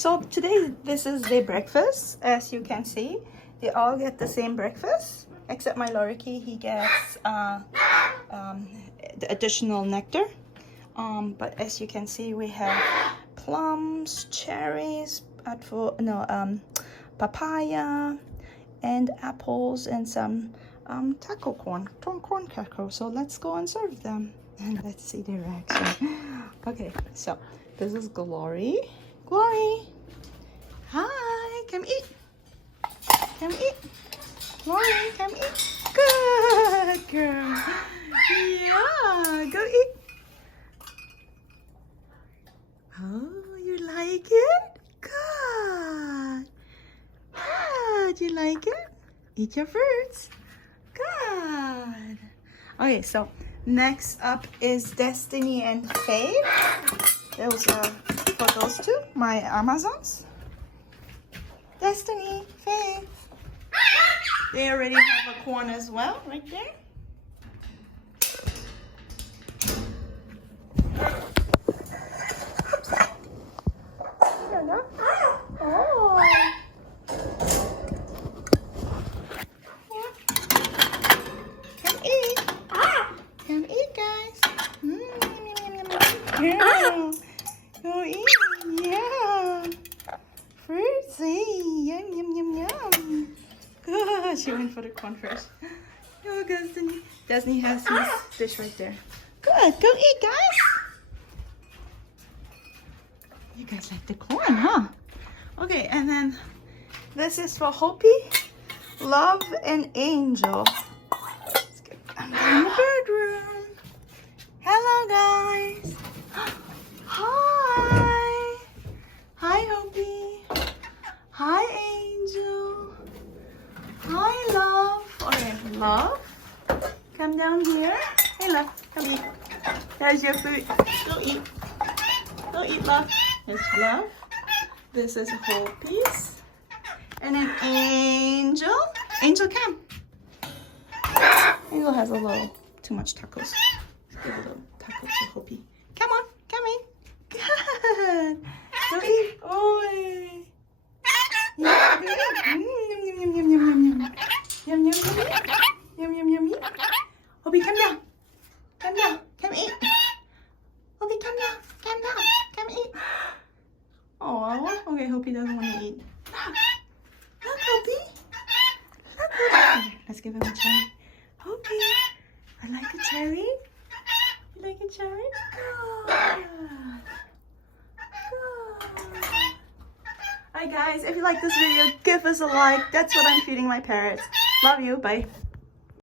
So today, this is their breakfast. As you can see, they all get the same breakfast, except my lorikeet, he gets the additional nectar. But as you can see, we have plums, cherries, papaya, and apples, and some taco corn taco. So let's go and serve them, and let's see their reaction. Okay, so this is Glory. Glory, hi, come eat. Come eat. Glory, come eat. Good girl. Yeah, go eat. Oh, you like it? Good. Good, you like it? Eat your fruits. Good. Okay, so next up is Destiny and Faith. Those are for those two, my Amazons. Destiny, Faith. They already have a corn as well, right there. Oh. Come eat. Come eat, guys. Yeah. Go eat. Yeah. Fruitsy. Yum, yum, yum, yum. Good. She went for the corn first. Go, Destiny. Destiny has his dish right there. Good. Go eat, guys. You guys like the corn, huh? Okay, and then this is for Hopi, Love, and Angel. Let's get them in the bedroom. Hello, guys. Hi. Hi, Hopi. Hi, Angel. Hi, Love. Okay, Love, come down here. Hey, Love, come eat. There's your food. Go eat. Go eat, Love. Here's Love. This is a whole piece. And then Angel. Angel, come. Angel has a little too much tacos. Let's give a little taco to Hopi. Come on, come in. Good. Go eat. Oh. Yum, yum, yum, yum, yum, yum. Yum, yum, yum, yum, yum, yum, yum. Hopi, come down. Come down. Come eat. Hopi, come down. Come down. Come eat. Oh, okay, Hopi doesn't want to eat. Look, Hopi. Look, Hopi. Okay, let's give him a cherry. Hopi, I like a cherry. You like a cherry? Good. Good. Alright guys, if you like this video, give us a like. That's what I'm feeding my parrots. Love you. Bye.